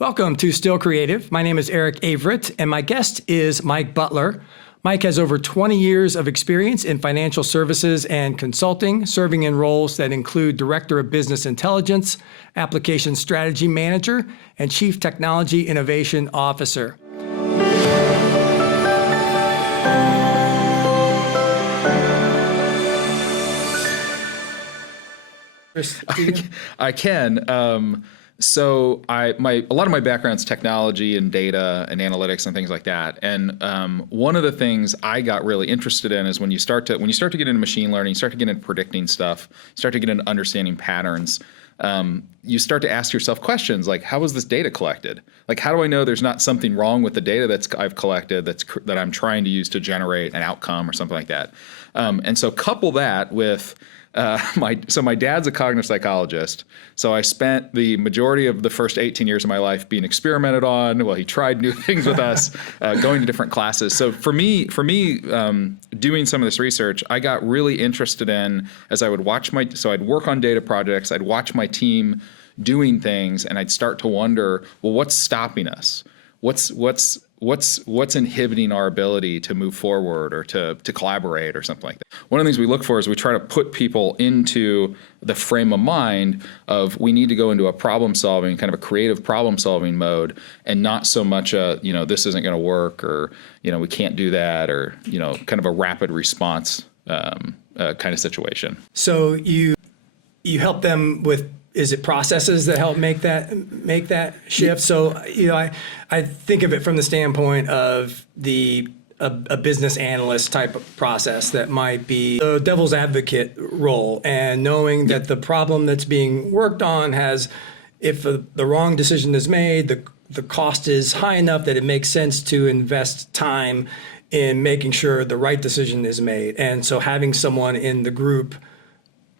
Welcome to Still Creative. My name is Eric Averett, and my guest is Mike Butler. Mike has over 20 years of experience in financial services and consulting, serving in roles that include Director of Business Intelligence, Application Strategy Manager, and Chief Technology Innovation Officer. I can. So a lot of my background's technology and data and analytics and things like that. And one of the things I got really interested in is when you start to get into machine learning, you start to get into predicting stuff, start to get into understanding patterns. You start to ask yourself questions like, how was this data collected? Like, how do I know there's not something wrong with the data I've collected that I'm trying to use to generate an outcome or something like that? And so couple that with my dad's a cognitive psychologist, so I spent the majority of the first 18 years of my life being experimented on. Well, he tried new things with us, going to different classes. So for me, doing some of this research, I got really interested in as I would watch so I'd work on data projects, I'd watch my team doing things, and I'd start to wonder, well, what's stopping us? What's inhibiting our ability to move forward or to collaborate or something like that? One of the things we look for is we try to put people into the frame of mind of we need to go into a problem solving, kind of a creative problem solving mode, and not so much this isn't going to work, or we can't do that, or kind of a rapid response kind of situation. So you help them with, is it processes that help make that shift? So I think of it from the standpoint of a business analyst type of process that might be the devil's advocate role, and knowing that the problem that's being worked on has, if the wrong decision is made, the cost is high enough that it makes sense to invest time in making sure the right decision is made. And so having someone in the group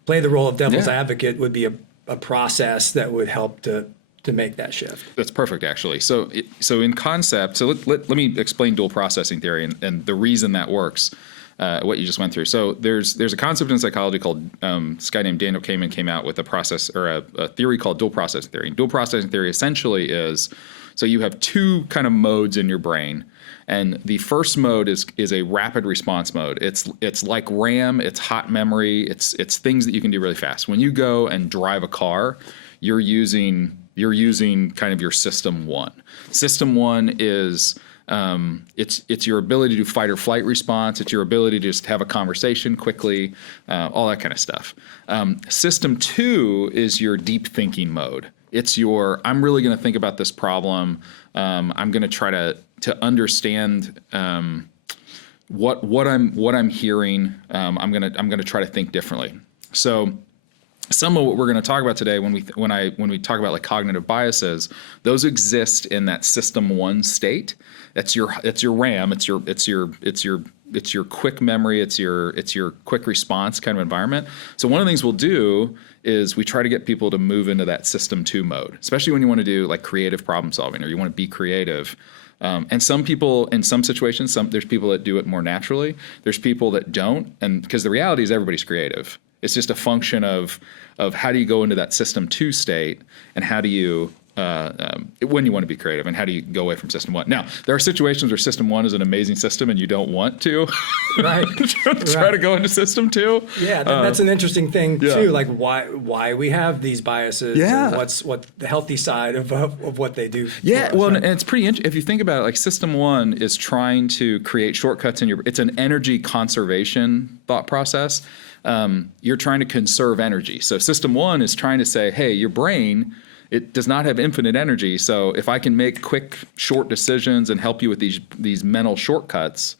play the role of devil's advocate would be a process that would help to make that shift. That's perfect, actually. So in concept, let me explain dual processing theory and the reason that works, what you just went through. So there's a concept in psychology called, this guy named Daniel Kahneman came out with a theory called dual processing theory. And dual processing theory essentially is, so you have two kind of modes in your brain. And the first mode is a rapid response mode. It's like RAM, it's hot memory, it's things that you can do really fast. When you go and drive a car, you're using kind of your system one. System one is it's your ability to do fight or flight response. It's your ability to just have a conversation quickly, all that kind of stuff. System two is your deep thinking mode. It's I'm really going to think about this problem. I'm going to try to understand what I'm hearing. I'm going to try to think differently. So some of what we're going to talk about today, when we talk about like cognitive biases, those exist in that system one state. It's your RAM. It's your quick memory. It's your quick response kind of environment. So one of the things we'll do is we try to get people to move into that system two mode, especially when you want to do like creative problem solving or you want to be creative. And some people, in some situations, there's people that do it more naturally. There's people that don't, and because the reality is everybody's creative. It's just a function of how do you go into that system two state, and how do you when you want to be creative, and how do you go away from system one? Now, there are situations where system one is an amazing system and you don't want to try to go into system two. Yeah, that's an interesting thing too. Like why we have these biases. And what the healthy side of what they do. Yeah, well, and it's pretty interesting if you think about it. Like system one is trying to create shortcuts it's an energy conservation thought process. You're trying to conserve energy. So system one is trying to say, hey, your brain, it does not have infinite energy. So if I can make quick, short decisions and help you with these mental shortcuts,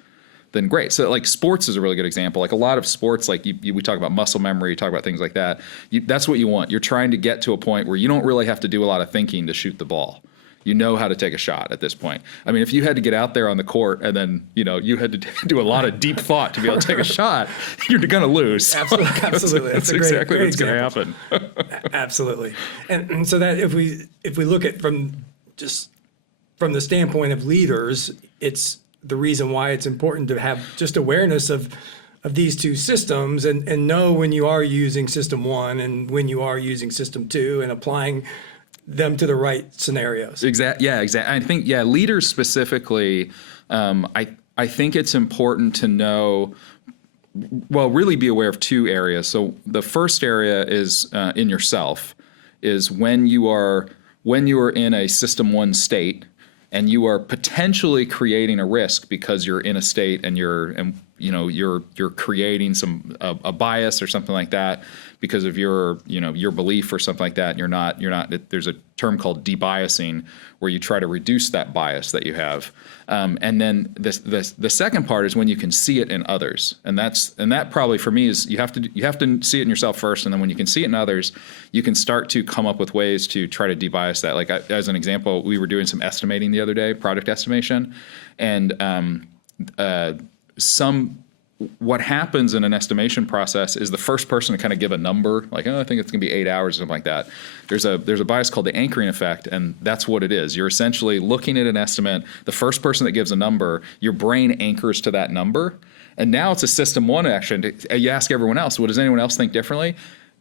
then great. So like sports is a really good example. Like a lot of sports, like we talk about muscle memory, talk about things like that. That's what you want. You're trying to get to a point where you don't really have to do a lot of thinking to shoot the ball. You know how to take a shot at this point. I mean, if you had to get out there on the court and then, you had to do a lot of deep thought to be able to take a shot, you're going to lose. Absolutely. That's exactly what's going to happen. Absolutely. And so that if we look at from the standpoint of leaders, it's the reason why it's important to have just awareness of these two systems and know when you are using system one and when you are using system two, and applying them to the right scenarios. Exactly. Yeah, exactly. I think, leaders specifically, I think it's important to know, well, really be aware of two areas. So the first area is in yourself, is when you are in a system one state and you are potentially creating a risk because you're in a state and you're creating a bias or something like that because of your belief or something like that. And you're not. There's a term called debiasing where you try to reduce that bias that you have. And then the second part is when you can see it in others, and that probably for me is you have to see it in yourself first, and then when you can see it in others, you can start to come up with ways to try to debias that. Like as an example, we were doing some estimating the other day, product estimation, and what happens in an estimation process is the first person to kind of give a number, like, oh, I think it's going to be 8 hours or something like that. There's a bias called the anchoring effect, and that's what it is. You're essentially looking at an estimate. The first person that gives a number, your brain anchors to that number, and now it's a system one action. You ask everyone else, what does anyone else think differently?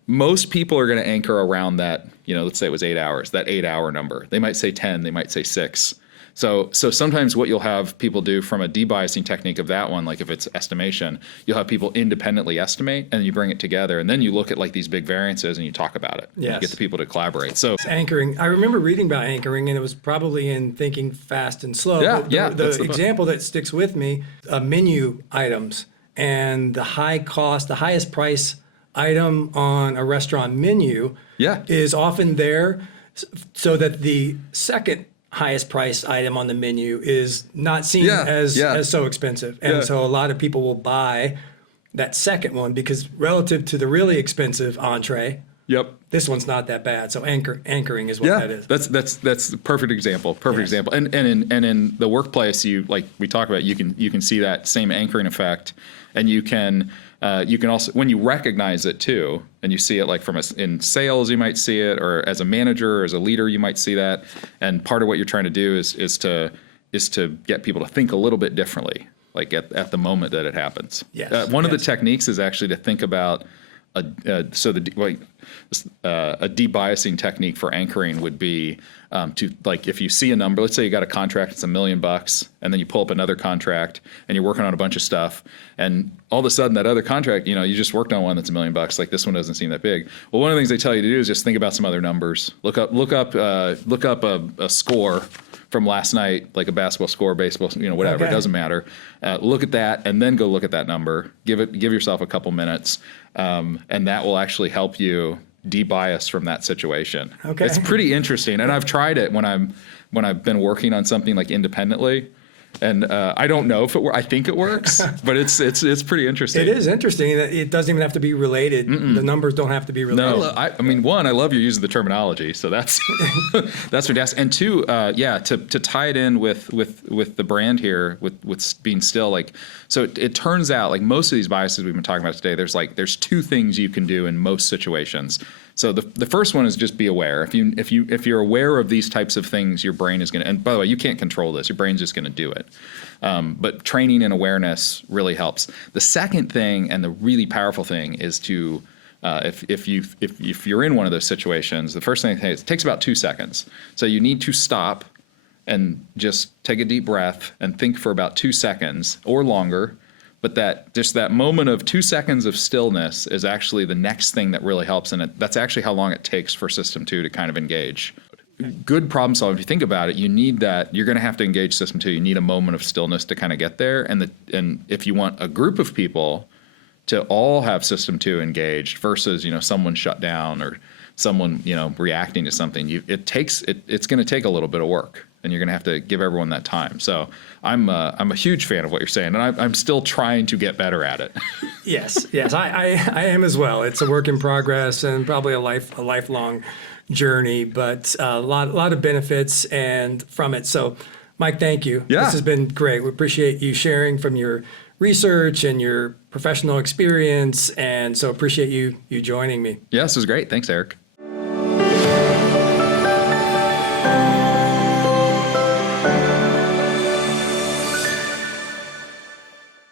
Most people are going to anchor around that, let's say it was 8 hours, that 8 hour number. They might say 10, they might say 6. So sometimes what you'll have people do from a debiasing technique of that one, like if it's estimation, you'll have people independently estimate and you bring it together and then you look at like these big variances and you talk about it. Yes. You get the people to collaborate. So it's anchoring. I remember reading about anchoring, and it was probably in Thinking Fast and Slow. The example that sticks with me, menu items and the highest price item on a restaurant menu is often there so that the second highest price item on the menu is not seen as so expensive. And so a lot of people will buy that second one because relative to the really expensive entree, this one's not that bad. So anchoring is what that is. That's a perfect example. Example. And in the workplace, like we talk about, you can see that same anchoring effect, and you can also, when you recognize it too, and you see it like in sales, you might see it, or as a manager or as a leader, you might see that. And part of what you're trying to do is to get people to think a little bit differently, like at the moment that it happens. One of the techniques is actually to think about a debiasing technique for anchoring would be to, like, if you see a number, let's say you got a contract, it's $1 million, and then you pull up another contract and you're working on a bunch of stuff, and all of a sudden that other contract, you just worked on one that's $1 million, like this one doesn't seem that big. Well, one of the things they tell you to do is just think about some other numbers. Look up a score from last night, like a basketball score, baseball, whatever, it doesn't matter. Look at that and then go look at that number. Give yourself a couple minutes, and that will actually help you debias from that situation. It's pretty interesting, and I've tried it when I've been working on something like independently. And I don't know if it works. I think it works, but it's pretty interesting. It is interesting that it doesn't even have to be related. The numbers don't have to be related. No, I mean, one, I love you using the terminology, so that's that's fantastic. And two, to tie it in with the brand here, with being still, like, so it turns out like most of these biases we've been talking about today, there's two things you can do in most situations. So the first one is just be aware. If you're aware of these types of things, your brain is going to, and by the way, you can't control this. Your brain's just going to do it. But training and awareness really helps. The second thing, and the really powerful thing, is to if you're in one of those situations, the first thing is it takes about 2 seconds. So you need to stop and just take a deep breath and think for about 2 seconds or longer. But that moment of 2 seconds of stillness is actually the next thing that really helps, and that's actually how long it takes for System 2 to kind of engage. Good problem solving, if you think about it, you need that. You're going to have to engage System 2. You need a moment of stillness to kind of get there. And if you want a group of people to all have System 2 engaged versus someone shut down or someone reacting to something, it's going to take a little bit of work. And you're going to have to give everyone that time. So I'm a huge fan of what you're saying, and I'm still trying to get better at it. Yes, I am as well. It's a work in progress and probably a lifelong journey, but a lot of benefits and from it. So, Mike, thank you. Yeah. This has been great. We appreciate you sharing from your research and your professional experience, and so appreciate you joining me. Yeah, this was great. Thanks, Eric.